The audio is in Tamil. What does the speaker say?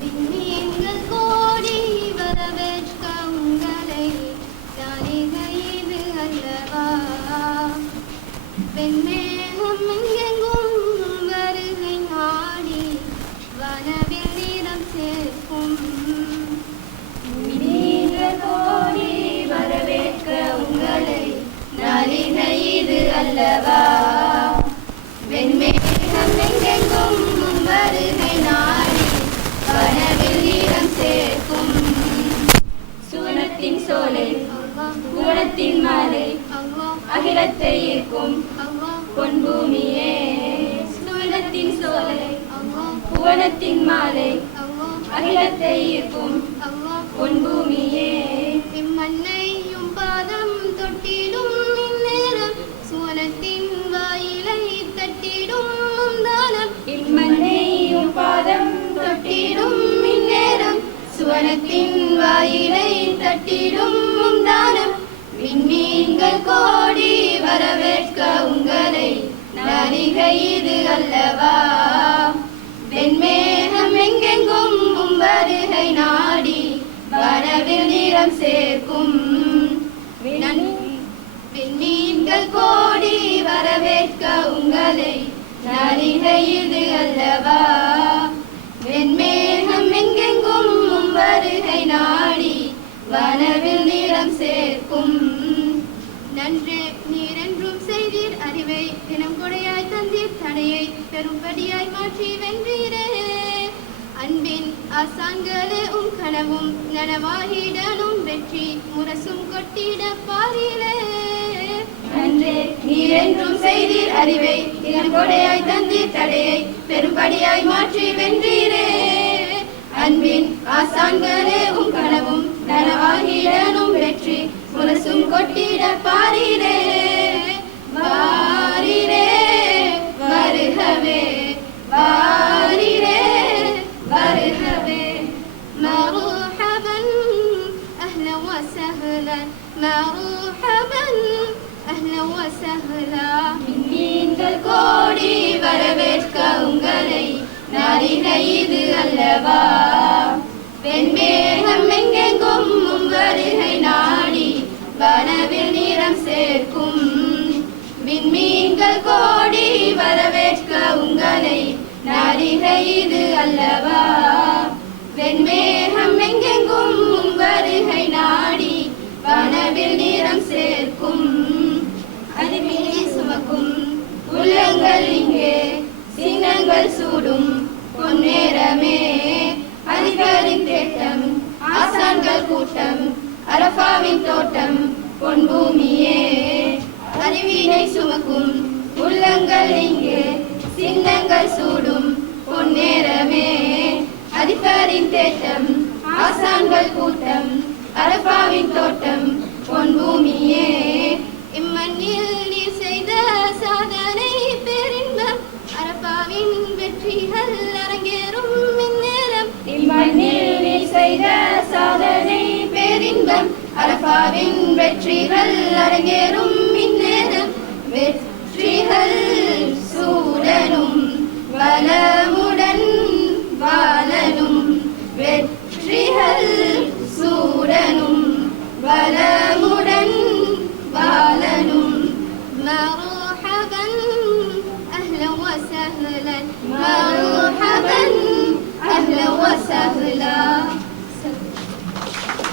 விண்மீன்கள் கோடி வரவேற்க உங்களை நாளிகை இது அல்லவா வெண்மேகம் எங்கெங்கும் வருகை நாடி வனவில் நீரம் சேர்க்கும் விண்மீன்கள் கோடி வரவேற்க உங்களை நாளிகை இது அல்லவா வெண்மேகம் எங்கெங்கும் வருகை நாடி வனவில் நீரம் சேர்க்கும் சுவனத்தின் சோலை புவனத்தின் மாலை அகிலத்தை ஈர்க்கும் பொன்பூமியே சுவனத்தின் சோலை புவனத்தின் மாலை அகிலத்தை ஈர்க்கும் பொன்பூமியே இம்மண்ணையும் பாதம் தொட்டிடும் இந்நேரம் சுவனத்தின் வாயிலை தட்டிடும் தானம் இம்மண்ணையும் பாதம் தொட்டிடும் இந்நேரம் சுவனத்தின் வாயிலை தட்டிடும் தானம் விண்மீன்கள் கோடி வரவேற்க உங்களை நாளிகை இது அல்லவா வெண்மேகம் எங்கெங்கும் வருகை நாடி வனவில் நீரம் சேர்க்கும் விண்மீன்கள் கோடி வரவேற்க உங்களை நாளிகை இது அல்லவா வெண்மேகம் எங்கெங்கும் வருகை நாடி வனவில் நீரம் சேர்க்கும் நன்றே நீரென்றும் செய்தீர் அறிவை தினம் கொடையாய் தந்தீர் தடையை பெரும்படியாய் மாற்றி வென்றீரே அன்பின் ஆசான்களே கனவும் நனவாகிடனும் வெற்றி முரசும் கொட்டிட பாரிலே நன்றே நீரென்றும் செய்தீர் அறிவை தினம் கொடையாய் தந்தீர் தடையை பெரும்படியாய் மாற்றி வென்றீரே அன்பின் ஆசான்களே கனவும் நனவாகிடனும் வெற்றி முரசும் கொட்டிட பாரிலே வாரிரே வருகவே வாரிரே வருகவே مرحبا أهلا وسهلا مرحبا أهلا وسهلا விண்மீன்கள் கோடி வரவேற்க உங்களை நாளிகை இது அல்லவா வெண்மேகம் எங்கெங்கும் வருகை நாடி வனவில் நீரம் சேர்க்கும் விண்மீன்கள் கோடி வரவேற்க உங்களை நாளிகை இது அல்லவா வெண்மேகம் எங்கெங்கும் வருகை நாடி வனவில் நீரம் சேர்க்கும் அறிவினை சுமக்கும் உள்ளங்கள் இங்கே சின்னங்கள் சூடும் பொன்னேரமே அதிபரின் தேட்டம் ஆசான்கள் கூட்டம் அரபாவின் தோட்டம் பொன்பூமியே அறிவினை சுமக்கும் உள்ளங்கள் இங்கே சின்னங்கள் சூடும் பொன்னேரமே அதிபரின் தேட்டம் ஆசான்கள் கூட்டம் அரபாவின் தோட்டம் பொன்பூமியே இம்மண்ணில் நீர் செய்த சாதனை பேரின்பம் அரபாவின் வெற்றிகள் அரங்கேறும் இந்நேரம் இம்மண்ணில் நீ செய்த சாதனை பேரின்பம் அரபாவின் வெற்றிகள் அரங்கேறும்